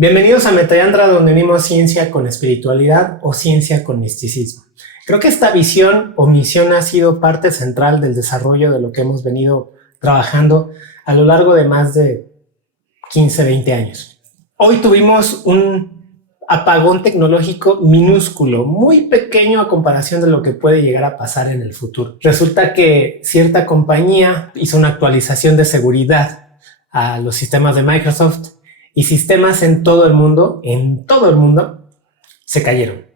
Bienvenidos a Metayandra, donde unimos ciencia con espiritualidad o ciencia con misticismo. Creo que esta visión o misión ha sido parte central del desarrollo de lo que hemos venido trabajando a lo largo de más de 15, 20 años. Hoy tuvimos un apagón tecnológico minúsculo, muy pequeño a comparación de lo que puede llegar a pasar en el futuro. Resulta que cierta compañía hizo una actualización de seguridad a los sistemas de Microsoft y sistemas en todo el mundo, se cayeron.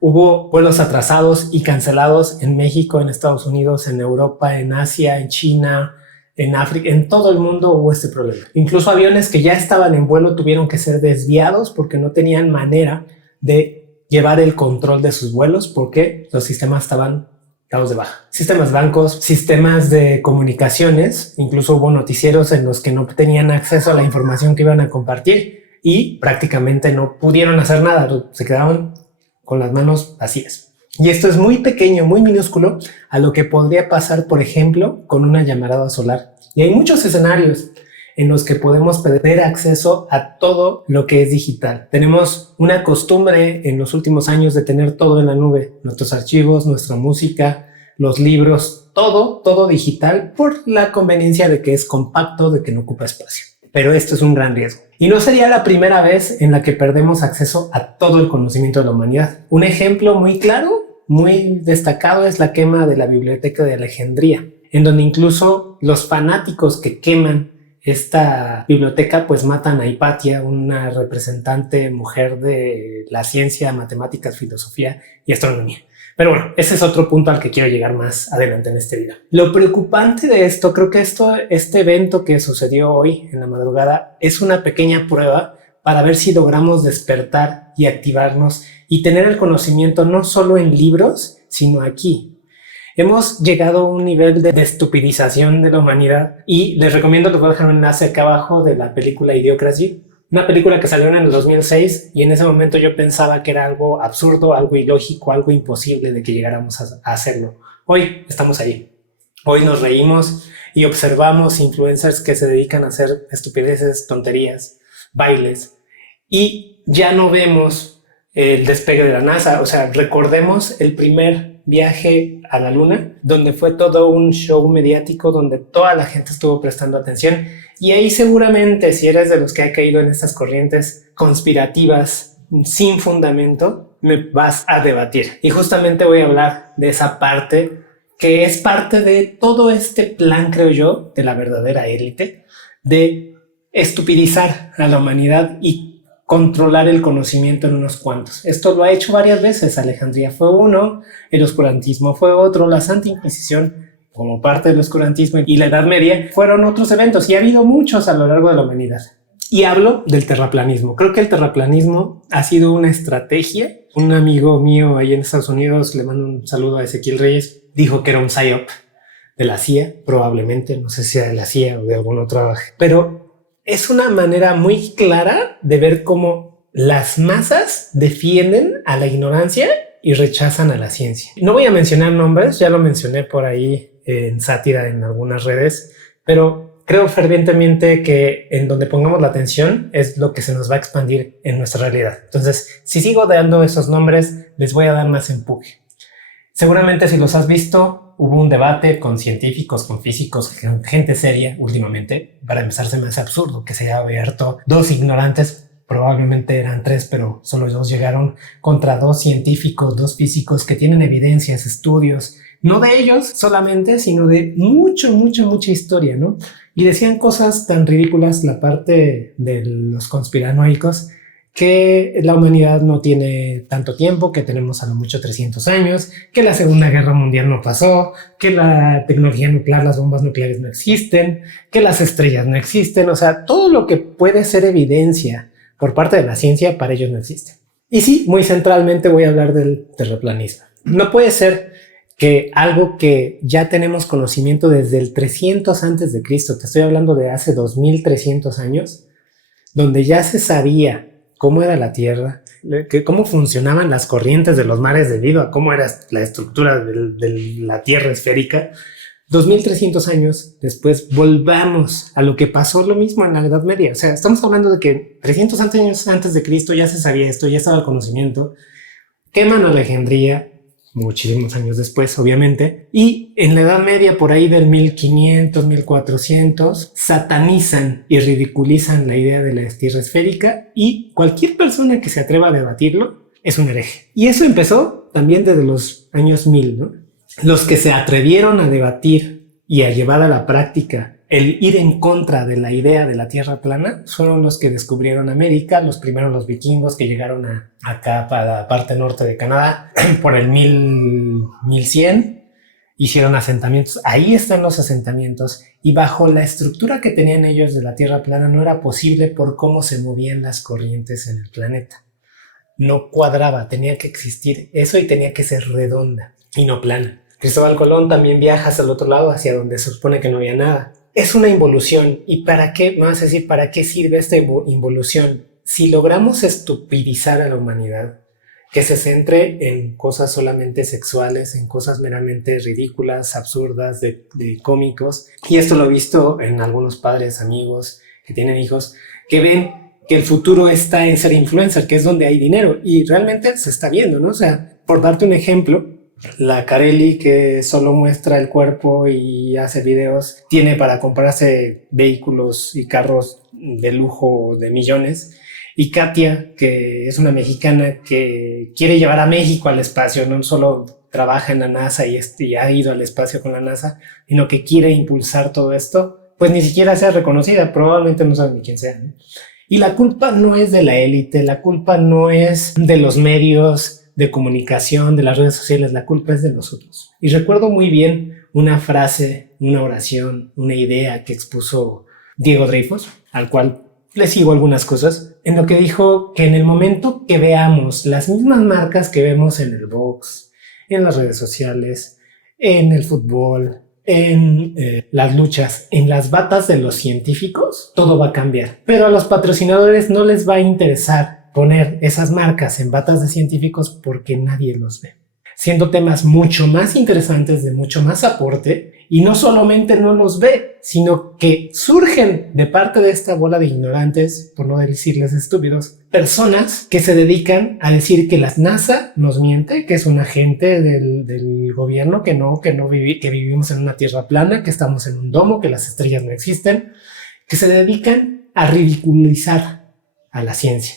Hubo vuelos atrasados y cancelados en México, en Estados Unidos, en Europa, en Asia, en China, en África, en todo el mundo hubo este problema. Incluso aviones que ya estaban en vuelo tuvieron que ser desviados porque no tenían manera de llevar el control de sus vuelos porque los sistemas estaban dados de baja. Sistemas bancos, sistemas de comunicaciones, incluso hubo noticieros en los que no tenían acceso a la información que iban a compartir y prácticamente no pudieron hacer nada, se quedaron con las manos vacías. Y esto es muy pequeño, muy minúsculo a lo que podría pasar, por ejemplo, con una llamarada solar. Y hay muchos escenarios en los que podemos perder acceso a todo lo que es digital. Tenemos una costumbre en los últimos años de tener todo en la nube, nuestros archivos, nuestra música, los libros, todo digital por la conveniencia de que es compacto, de que no ocupa espacio. Pero esto es un gran riesgo. Y no sería la primera vez en la que perdemos acceso a todo el conocimiento de la humanidad. Un ejemplo muy claro, muy destacado, es la quema de la Biblioteca de Alejandría, en donde incluso los fanáticos que queman esta biblioteca pues matan a Hipatia, una representante mujer de la ciencia, matemáticas, filosofía y astronomía. Pero bueno, ese es otro punto al que quiero llegar más adelante en este video. Lo preocupante de esto, creo que este evento que sucedió hoy en la madrugada es una pequeña prueba para ver si logramos despertar y activarnos y tener el conocimiento no solo en libros, sino aquí. Hemos llegado a un nivel de estupidización de la humanidad y les recomiendo, les voy a dejar un enlace acá abajo de la película Idiocracy, una película que salió en el 2006 y en ese momento yo pensaba que era algo absurdo, algo ilógico, algo imposible de que llegáramos a hacerlo. Hoy estamos ahí. Hoy nos reímos y observamos influencers que se dedican a hacer estupideces, tonterías, bailes y ya no vemos el despegue de la NASA. O sea, recordemos el primer viaje a la Luna, donde fue todo un show mediático, donde toda la gente estuvo prestando atención. Y ahí seguramente, si eres de los que ha caído en estas corrientes conspirativas sin fundamento, me vas a debatir. Y justamente voy a hablar de esa parte que es parte de todo este plan, creo yo, de la verdadera élite, de estupidizar a la humanidad y controlar el conocimiento en unos cuantos. Esto lo ha hecho varias veces. Alejandría fue uno, el oscurantismo fue otro, la Santa Inquisición como parte del oscurantismo y la Edad Media fueron otros eventos y ha habido muchos a lo largo de la humanidad. Y hablo del terraplanismo. Creo que el terraplanismo ha sido una estrategia. Un amigo mío ahí en Estados Unidos, le mando un saludo a Ezequiel Reyes, dijo que era un PSYOP de la CIA, probablemente, no sé si sea de la CIA o de algún otro, pero es una manera muy clara de ver cómo las masas defienden a la ignorancia y rechazan a la ciencia. No voy a mencionar nombres, ya lo mencioné por ahí en sátira en algunas redes, pero creo fervientemente que en donde pongamos la atención es lo que se nos va a expandir en nuestra realidad. Entonces, si sigo dando esos nombres, les voy a dar más empuje. Seguramente si los has visto, hubo un debate con científicos, con físicos, con gente seria últimamente. Para empezar, se me hace absurdo que se haya abierto dos ignorantes, probablemente eran tres, pero solo dos llegaron contra dos científicos, dos físicos que tienen evidencias, estudios, no de ellos solamente, sino de mucha historia, ¿no? Y decían cosas tan ridículas, la parte de los conspiranoicos, que la humanidad no tiene tanto tiempo, que tenemos a lo mucho 300 años, que la Segunda Guerra Mundial no pasó, que la tecnología nuclear, las bombas nucleares no existen, que las estrellas no existen. O sea, todo lo que puede ser evidencia por parte de la ciencia para ellos no existe. Y sí, muy centralmente voy a hablar del terraplanismo. No puede ser que algo que ya tenemos conocimiento desde el 300 antes de Cristo, te estoy hablando de hace 2300 años, donde ya se sabía cómo era la Tierra, cómo funcionaban las corrientes de los mares debido a cómo era la estructura de la Tierra esférica, 2300 años después volvamos a lo que pasó lo mismo en la Edad Media. O sea, estamos hablando de que 300 años antes de Cristo ya se sabía esto, ya estaba el conocimiento. Queman Alejandría, muchísimos años después, obviamente. Y en la Edad Media, por ahí del 1500, 1400, satanizan y ridiculizan la idea de la tierra esférica y cualquier persona que se atreva a debatirlo es un hereje. Y eso empezó también desde los años 1000, ¿no? Los que se atrevieron a debatir y a llevar a la práctica el ir en contra de la idea de la tierra plana fueron los que descubrieron América, los primeros los vikingos que llegaron acá para la parte norte de Canadá por el 1100, hicieron asentamientos. Ahí están los asentamientos y bajo la estructura que tenían ellos de la tierra plana no era posible por cómo se movían las corrientes en el planeta. No cuadraba, tenía que existir eso y tenía que ser redonda y no plana. Cristóbal Colón también viaja hacia el otro lado, hacia donde se supone que no había nada. Es una involución. ¿Y para qué? Me vas a decir, ¿para qué sirve esta involución? Si logramos estupidizar a la humanidad, que se centre en cosas solamente sexuales, en cosas meramente ridículas, absurdas, de cómicos, y esto lo he visto en algunos padres, amigos que tienen hijos, que ven que el futuro está en ser influencer, que es donde hay dinero, y realmente se está viendo, ¿no? O sea, por darte un ejemplo, la Carelli, que solo muestra el cuerpo y hace videos, tiene para comprarse vehículos y carros de lujo de millones. Y Katia, que es una mexicana que quiere llevar a México al espacio, no solo trabaja en la NASA y ha ido al espacio con la NASA, sino que quiere impulsar todo esto, pues ni siquiera sea reconocida, probablemente no saben ni quién sea, ¿no? Y la culpa no es de la élite, la culpa no es de los medios de comunicación, de las redes sociales, la culpa es de nosotros. Y recuerdo muy bien una frase, una oración, una idea que expuso Diego Dreyfus, al cual le sigo algunas cosas, en lo que dijo que en el momento que veamos las mismas marcas que vemos en el box, en las redes sociales, en el fútbol, en las luchas, en las batas de los científicos, todo va a cambiar. Pero a los patrocinadores no les va a interesar poner esas marcas en batas de científicos porque nadie los ve, siendo temas mucho más interesantes, de mucho más aporte, y no solamente no los ve, sino que surgen de parte de esta bola de ignorantes, por no decirles estúpidos, personas que se dedican a decir que la NASA nos miente, que es un agente del gobierno, que vivimos en una tierra plana, que estamos en un domo, que las estrellas no existen, que se dedican a ridiculizar a la ciencia.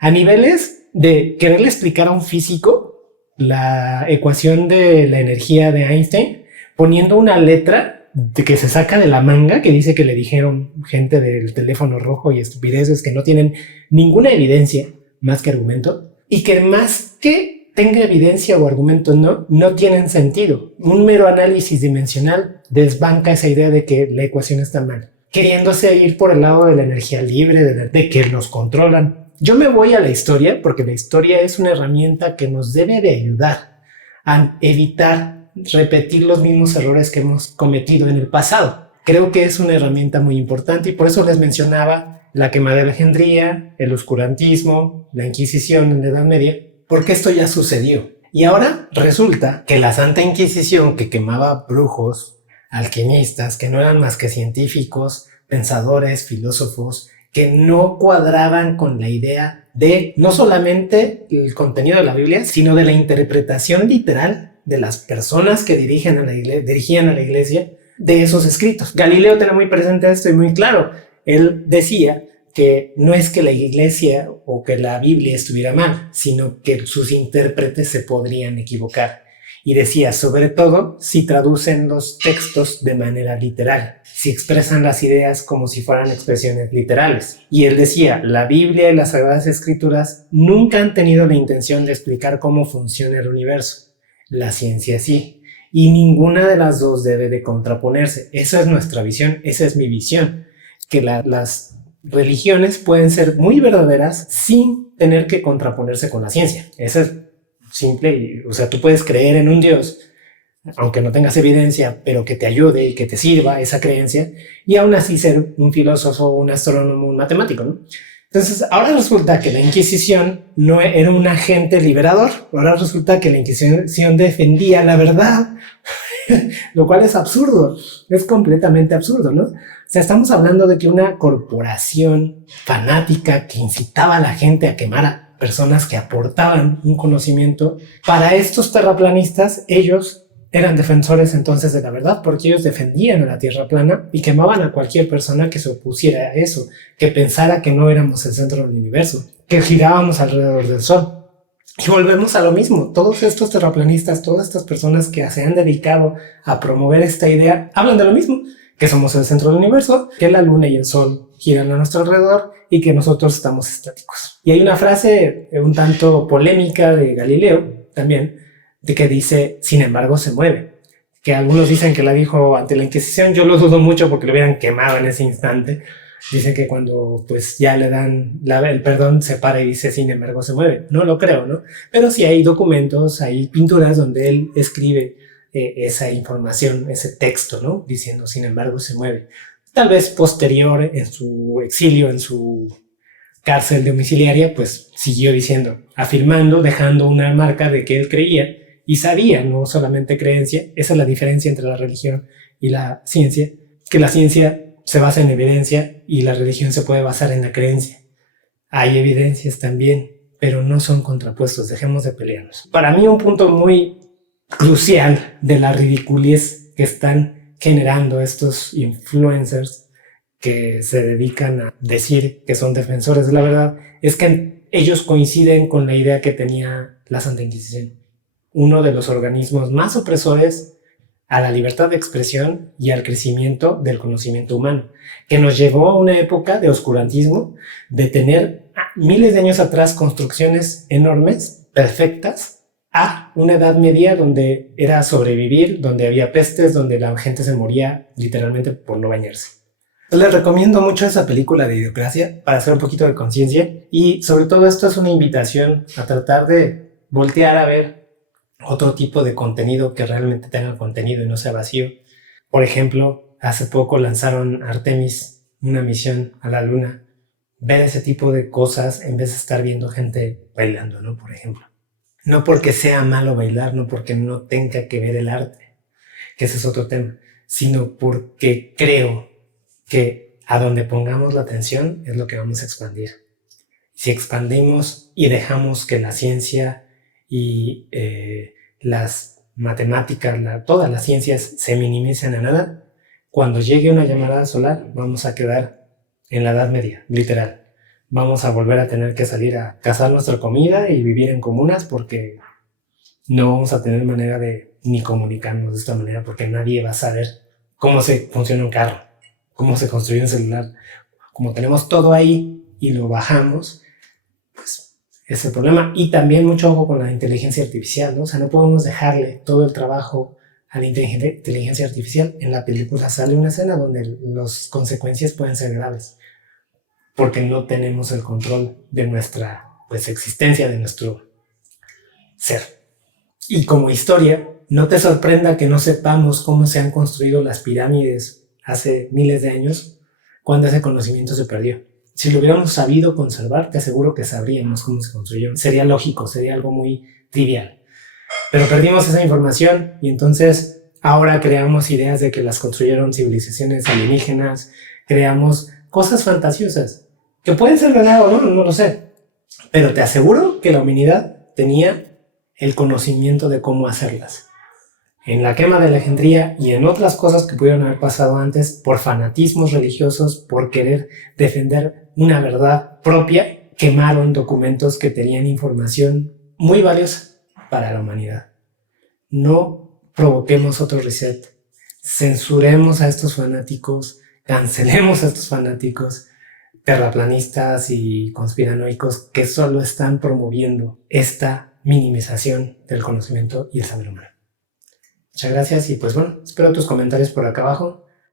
A niveles de quererle explicar a un físico la ecuación de la energía de Einstein, poniendo una letra que se saca de la manga, que dice que le dijeron gente del teléfono rojo y estupideces que no tienen ninguna evidencia más que argumento, y que más que tenga evidencia o argumento no tienen sentido. Un mero análisis dimensional desbanca esa idea de que la ecuación está mal, queriéndose ir por el lado de la energía libre, de que nos controlan. Yo me voy a la historia porque la historia es una herramienta que nos debe de ayudar a evitar repetir los mismos errores que hemos cometido en el pasado. Creo que es una herramienta muy importante y por eso les mencionaba la quema de Alejandría, el oscurantismo, la Inquisición en la Edad Media, porque esto ya sucedió. Y ahora resulta que la Santa Inquisición, que quemaba brujos, alquimistas, que no eran más que científicos, pensadores, filósofos, que no cuadraban con la idea de no solamente el contenido de la Biblia, sino de la interpretación literal de las personas que dirigían a la iglesia de esos escritos. Galileo tenía muy presente esto y muy claro. Él decía que no es que la iglesia o que la Biblia estuviera mal, sino que sus intérpretes se podrían equivocar. Y decía, sobre todo, si traducen los textos de manera literal, si expresan las ideas como si fueran expresiones literales. Y él decía, la Biblia y las Sagradas Escrituras nunca han tenido la intención de explicar cómo funciona el universo. La ciencia sí. Y ninguna de las dos debe de contraponerse. Esa es nuestra visión, esa es mi visión. Que las religiones pueden ser muy verdaderas sin tener que contraponerse con la ciencia. Esa es simple, o sea, tú puedes creer en un Dios, aunque no tengas evidencia, pero que te ayude y que te sirva esa creencia, y aún así ser un filósofo, un astrónomo, un matemático, ¿no? Entonces, ahora resulta que la Inquisición no era un agente liberador, ahora resulta que la Inquisición defendía la verdad, lo cual es absurdo, es completamente absurdo, ¿no? O sea, estamos hablando de que una corporación fanática que incitaba a la gente a quemar a personas que aportaban un conocimiento, para estos terraplanistas, ellos eran defensores entonces de la verdad, porque ellos defendían a la Tierra plana y quemaban a cualquier persona que se opusiera a eso, que pensara que no éramos el centro del universo, que girábamos alrededor del Sol. Y volvemos a lo mismo, todos estos terraplanistas, todas estas personas que se han dedicado a promover esta idea, hablan de lo mismo, que somos el centro del universo, que la luna y el sol giran a nuestro alrededor y que nosotros estamos estáticos. Y hay una frase un tanto polémica de Galileo también, de que dice, sin embargo se mueve, que algunos dicen que la dijo ante la Inquisición, yo lo dudo mucho porque lo hubieran quemado en ese instante. Dicen que cuando pues ya le dan el perdón se para y dice sin embargo se mueve. No lo creo, ¿no? Pero sí hay documentos, hay pinturas donde él escribe esa información, ese texto, ¿no? Diciendo sin embargo se mueve. Tal vez posterior en su exilio, en su cárcel domiciliaria, pues siguió diciendo, afirmando, dejando una marca de que él creía y sabía, no solamente creencia. Esa es la diferencia entre la religión y la ciencia, que la ciencia se basa en evidencia y la religión se puede basar en la creencia. Hay evidencias también, pero no son contrapuestos, dejemos de pelearnos. Para mí un punto muy crucial de la ridiculez que están generando estos influencers que se dedican a decir que son defensores de la verdad es que ellos coinciden con la idea que tenía la Santa Inquisición, uno de los organismos más opresores a la libertad de expresión y al crecimiento del conocimiento humano, que nos llevó a una época de oscurantismo, de tener miles de años atrás construcciones enormes, perfectas, a una edad media donde era sobrevivir, donde había pestes, donde la gente se moría literalmente por no bañarse. Les recomiendo mucho esa película de Idiocracia para hacer un poquito de conciencia y sobre todo esto es una invitación a tratar de voltear a ver otro tipo de contenido que realmente tenga contenido y no sea vacío. Por ejemplo, hace poco lanzaron Artemis, una misión a la luna. Ver ese tipo de cosas en vez de estar viendo gente bailando, ¿no? Por ejemplo. No porque sea malo bailar, no porque no tenga que ver el arte, que ese es otro tema, sino porque creo que a donde pongamos la atención es lo que vamos a expandir. Si expandimos y dejamos que la ciencia y las matemáticas, todas las ciencias se minimicen a nada, cuando llegue una llamarada solar vamos a quedar en la Edad Media, literal. Vamos a volver a tener que salir a cazar nuestra comida y vivir en comunas porque no vamos a tener manera de ni comunicarnos de esta manera porque nadie va a saber cómo se funciona un carro, cómo se construye un celular. Como tenemos todo ahí y lo bajamos, pues es el problema. Y también mucho ojo con la inteligencia artificial, ¿no? O sea, no podemos dejarle todo el trabajo a la inteligencia artificial. En la película sale una escena donde las consecuencias pueden ser graves porque no tenemos el control de nuestra pues, existencia, de nuestro ser. Y como historia, no te sorprenda que no sepamos cómo se han construido las pirámides hace miles de años, cuando ese conocimiento se perdió. Si lo hubiéramos sabido conservar, te aseguro que sabríamos cómo se construyeron. Sería lógico, sería algo muy trivial. Pero perdimos esa información y entonces ahora creamos ideas de que las construyeron civilizaciones alienígenas, creamos cosas fantasiosas, que pueden ser verdad o no, no lo sé. Pero te aseguro que la humanidad tenía el conocimiento de cómo hacerlas. En la quema de Alejandría y en otras cosas que pudieron haber pasado antes por fanatismos religiosos, por querer defender una verdad propia, quemaron documentos que tenían información muy valiosa para la humanidad. No provoquemos otro reset, censuremos a estos fanáticos, cancelemos a estos fanáticos terraplanistas y conspiranoicos que solo están promoviendo esta minimización del conocimiento y el saber humano. Muchas gracias y pues bueno, espero tus comentarios por acá abajo.